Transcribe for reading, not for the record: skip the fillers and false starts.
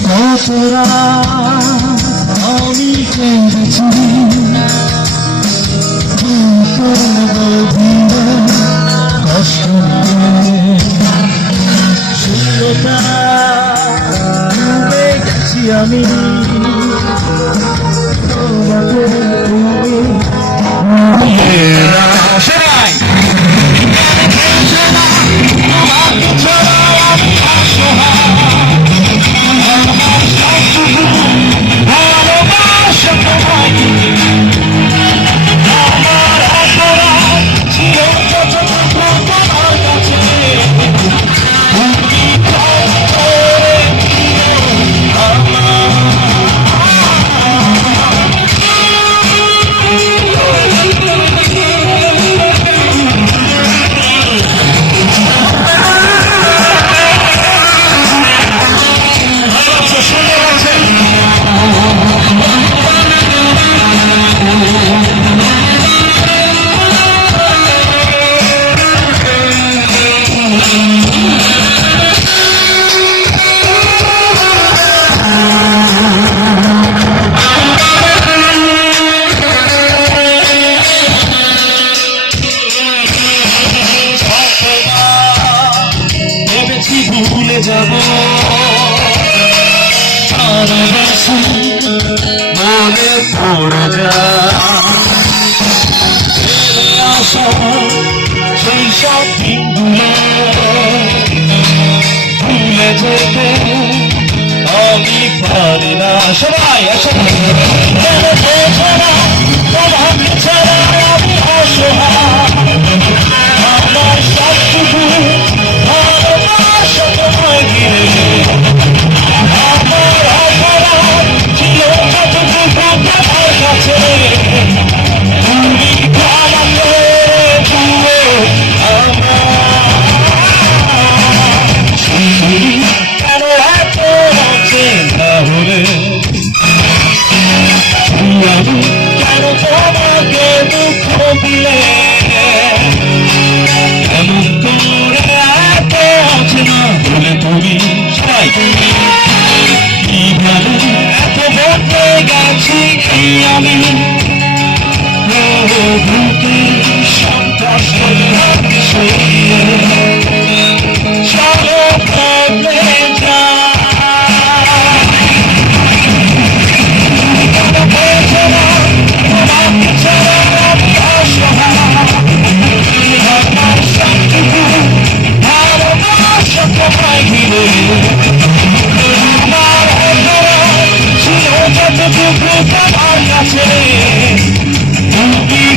কতরা আমি কেঁদেছি কষ্ট শূন্যতা ডুবে গেছি আমি ভুলে যাব মনে পড়ে আসা সেই সব দিনগুলো ভুলে যেতে আমি পারি না সবাই আসলে ছাড়া তোমাকে ছাড়া আমি অসহায় আমার সবটুকু কেন তোমাকে দুঃখ দিলে এমন করে এত আছে না বলে তুমি সবাই কিভাবে এত বদলে গেছি আমি বুকে সন্ত্রাস চলো বদলে যা আমার